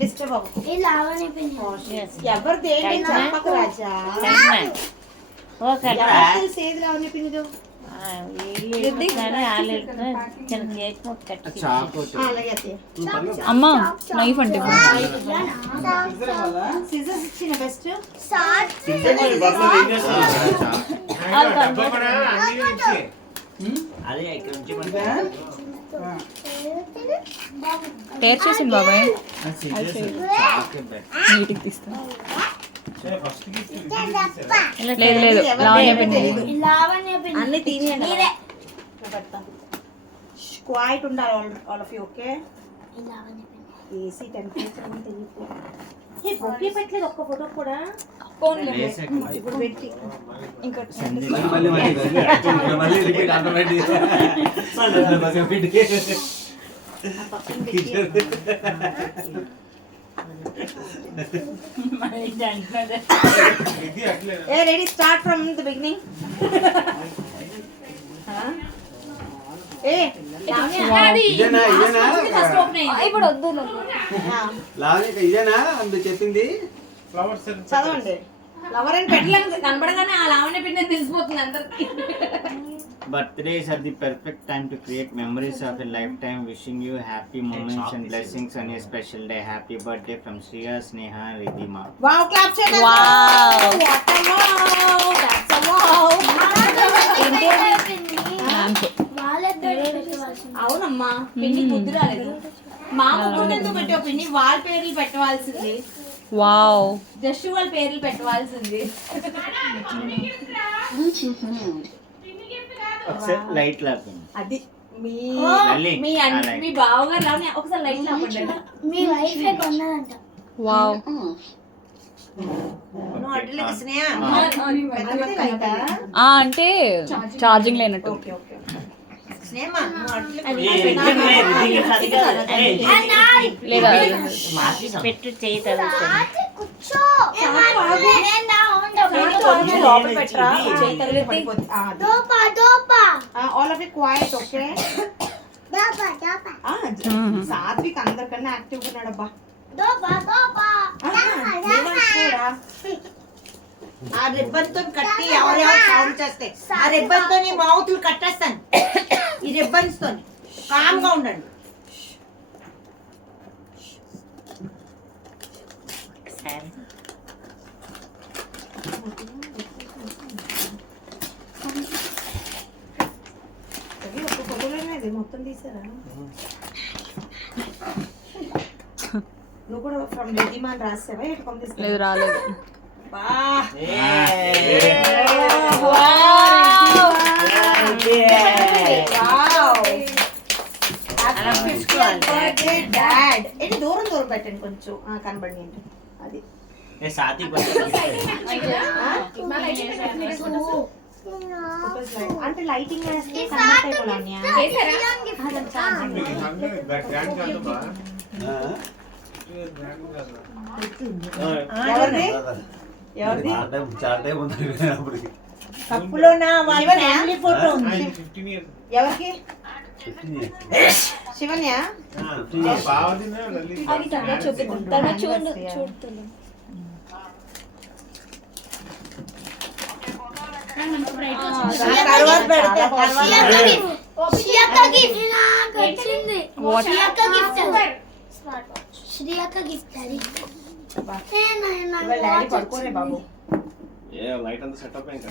Disturb అవ్వకు. ఎవరిది ఏంటి చెప్పకు రాజా. సేది లావణ్య పిన్నిదో అమ్మా నైఫ్ అంటే సీజర్స్ ఇచ్చిన బెస్ట్. టేర్ చేసింది బాబాయ్ నీటికి తీస్తాను. లేదు లేదు అన్ని తినేయండి. క్వైట్ ఉండాలి all of you. Okay AC temperature అంతా బొకే పెట్టలేదు ఒక్క ఫోటో కూడా. ఇప్పుడు పెట్టి ready start from the beginning. ఇదేనా అందు చెప్పింది. చదవండి. లవర్ అని పెట్టలేదు కనబడగానే ఆ లావణ్య పిండి తెలిసిపోతుంది అందరికి. Birthdays are the perfect time to create memories of a lifetime. Wishing you happy moments and blessings on your special day. Happy birthday from Shriya, Sneha, Ridhima. Wow, clap చేయండి. Wow. What a wow. That's a wow. అవునమ్మా పిన్ని బుద్ధి రాలేదు. మా ముగ్గురు ఎందుకు పెట్టావు పిన్ని? వాళ్ళ పేర్లు పెట్టవలసింది. వావ్ జస్ట్ వాళ్ళ పేర్లు పెట్టవలసింది. లైట్ లాపండి. అది మీ మీ బావగారు లానే ఒకసారి లైట్ లాపండి. మీ వైఫే కొన్నదంట. వావ్ నువ్వు అడ్డలేక స్నేహ అంటే ఛార్జింగ్ లేనట్టు. ఓకే ఓకే స్నేహ నువ్వు లేదా పెట్టు చేయి కూర్చో. లోపల పెట్టరా చేయి తగిలి పడిపోద్ది. దోపా దోపా. All of you quiet. Okay దోపా దోపా. సాత్విక్ అందరికన్నా యాక్టివ్ ఉన్నాడబ్బా. దోపా దోపా. ఆ రిబ్బన్ తో కట్టి ఎవరెవరు సౌండ్ చేస్తే ఆ రిబ్బన్ తో నీ మౌతులు కట్టేస్తాను. ఈ రిబ్బన్స్ తో కామ్ గా ఉండండి. మొత్తం తీసారా? నువ్వు కూడా ఫ్రమ్ రిధిమా అని రాసావా? లేదు రాలేదు. దూరం దూరం పెట్టండి కొంచెం కనబడి. అది అంటే లైటింగ్ వేస్తే కప్పులోనా వాళ్ళ ఫ్యామిలీ ఫోటో ఉంది. ఎవరికి? శివన్య. పడుకోరే బాబు. లైట్ అంతా సెటప్ ఇంకా.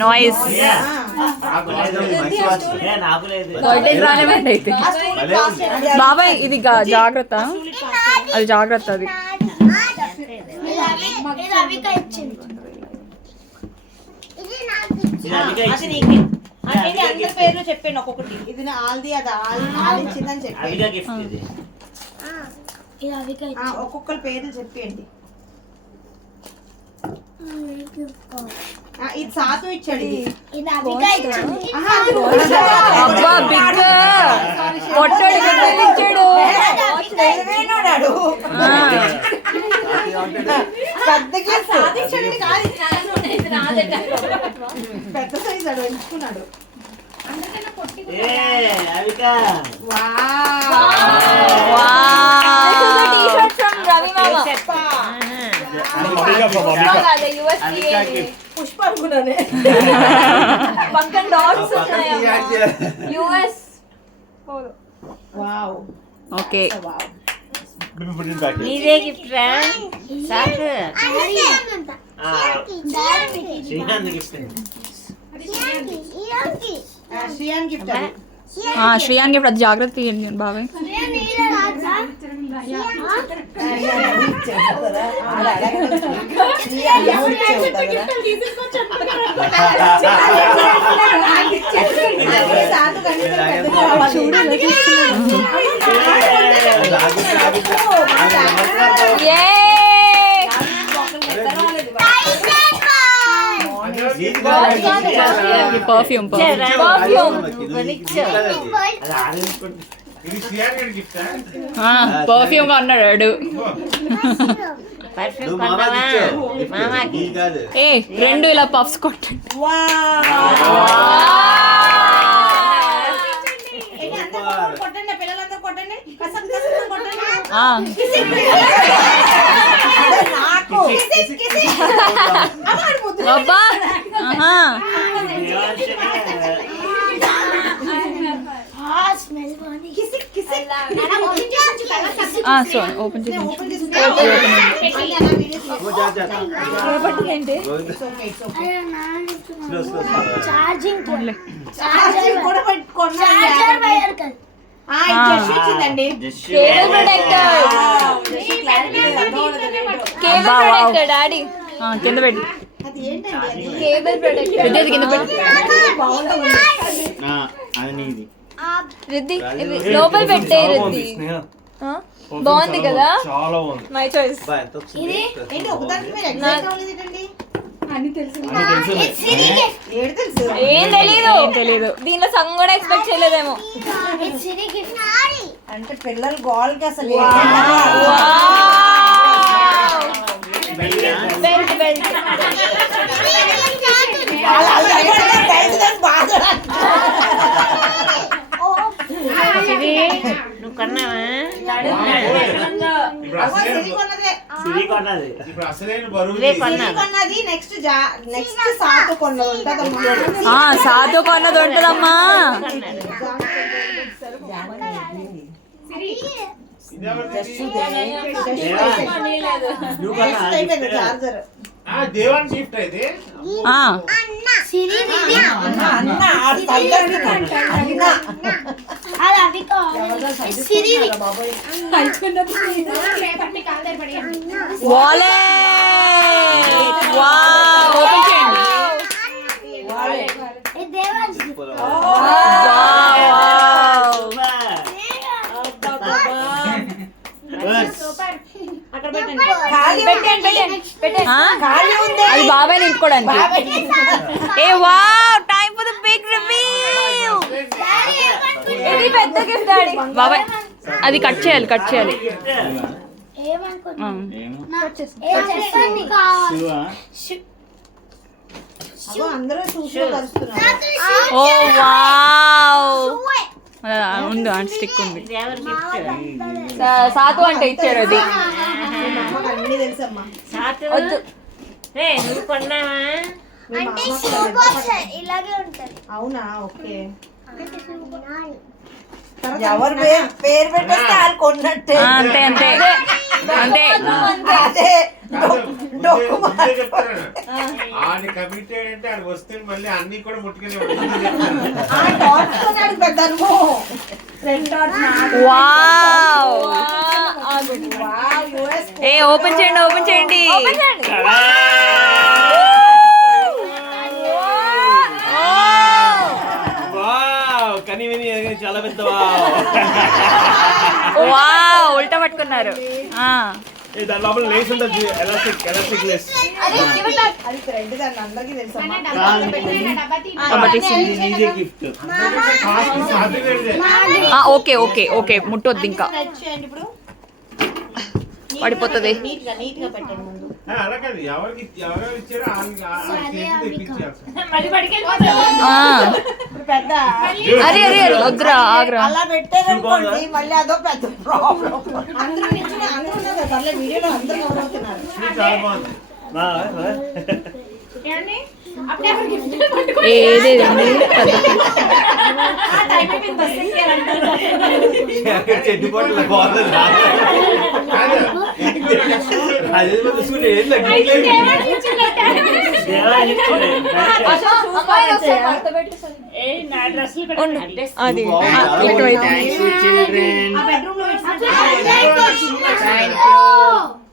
నాయిస్ అయితే బాబాయ్ ఇది జాగ్రత్త. అది జాగ్రత్త. అది అందరి పేర్లు చెప్పండి ఒక్కొక్కటి. ఇది ఆల్ది అది ఆలించిందని చెప్పండి. ఒక్కొక్కరి పేర్లు చెప్పండి. ఇది సాతు ఇచ్చాడు ఇది. ఇది అవిగా ఇచ్చింది. అబ్బా బిగ్ పొట్టోడు బిడ్డలు ఇచ్చాడు. తెలివైనోడాడు. పెద్ద gift. సాధించండి కాదు ఇది నాదే పెద్ద సైజ్ ఆడు ఎంచుకున్నాడు. అందుకనే పొట్టి టీ-షర్ట్ ఫ్రమ్ రవి మామ. పుష్ప అనుకున్నానే. పక్కన డాట్స్ ఉన్నాయి యుఎస్. వావ్. Okay wow. నీదే గిఫ్ట్ రా సాకు శ్రీహాంత్ గిఫ్ట్ శ్రీయాన్ గిఫ్ట్ అది. శ్రీయాన్ గిఫ్ట్ అది జాగ్రత్త తీయండి బాబాయ్. పర్ఫ్యూమ్ పర్ఫ్యూమ్ అన్నాడు. ఏ రెండు ఇలా పఫ్స్ కొట్టండి. కొట్టండి పిల్లలందరూ కొట్టండి. కసం కసం కొట్టండి. అబ్బా సో ఓపెన్ చేసి ఛార్జింగ్ కూడా పెట్టుకోండి. వైర్ కదా. ఇచ్చిందండి. Cable protector. Cable protector daddy కింద పెట్టి. అది ఏంటండి అది? కేబుల్ ప్రొటెక్టర్ రిద్ది కింద పెట్టి. అది నీది రిద్ది లోపల పెట్టే రిద్ది. బాగుంది కదా. చాలా బాగుంది. My choice. ఏంటి ఒకదానికి మీరు ఎగ్జాక్ట్ అవ్వలేదు ఏంటండి? ఏడు తెలుసు. ఏం తెలీదు దీనిలో సగం కూడా ఎక్స్పెక్ట్ చేయలేదేమో. అంటే పిల్లలు గోల్కి అసలు బెల్ట్ బెల్ట్ నువ్వు కన్నావా నెక్స్ట్ సాతు కొన్నది ఉంటుందమ్మా. సాధు కొన్నది ఉంటదమ్మా. చార్జర్ దేవాన్ గిఫ్ట్ అయితే వాలెట్. వావ్ ఓపెన్ చేయండి. అది బాబాయ్ నింపుకోవడానికి. ఏ wow time for the big reveal. ఇది పెద్ద గిఫ్ట్ డాడీ. బాబాయ్ అది కట్ చేయాలి. అందరూ చూసి కలుస్తున్నారు. ఓ వావ్ ఉంది ఆన్ స్టిక్ ఉంది. సాతు అంటే ఇచ్చారు అది. అన్ని తెలుసమ్మా. వద్దు నువ్వు కొన్నావా ఇలాగే ఉంటది. అవునా ఓకే. ఎవరు పేరు పెట్టేస్తే వాళ్ళు కొన్నట్టే. అంతే అంతే అంతే. అదే ఆడి కమిటెడ్ అంటే ఆడు వస్తే మళ్ళీ అన్ని కూడా ముట్టుకునే వావ్ ఏ ఓపెన్ చేయండి. కని విని చాలా పెద్ద వావ్ ఉల్టా పట్టుకున్నారు. దాని లోపల లేస్ ఉంటుంది ఎలాస్టిక్ లేస్. అది థ్రెడ్ దాన్ని అందరికీ తెలుసు అమ్మా. Easy gift. Okay okay okay ముట్టొద్దు ఇంకా థ్రెడ్ చేయండి ఇప్పుడు. పడిపోతుంది. నీట్ గా పెట్టండి ముందు. అలా కాదు, ఎవరికి ఇచ్చారో తెప్పించారు. మళ్ళీ పడికెళ్ళిపోతుంది. ఇప్పుడు పెద్ద అరే అరే అరే వద్దురా ఆగ్రా. అలా పెట్టారనుకోండి మళ్ళీ అదో పెద్ద ప్రాబ్లం. అందరూ నిల్చుని అందరూ ఉన్నారు కదా, పర్లేదు వీడియోలో అందరూ గౌరవుతున్నారు. చాలా బాగుంది. ఏమండి? అప్పుడే ఎవరు gift పట్టుకొని ఏది టైం అయిపోయింది బస్ ఎక్కారంటారు. చెడ్డి పొట్ల బాగుంది. అదే చూసుకుంటే ఏం అయితే ఏమైనా ఇచ్చినట్టే. అమ్మాయి ఒకసారి భర్త పెట్టు సరే. అది చిల్డ్రన్. ఆ బెడ్రూమ్ లో Thank you.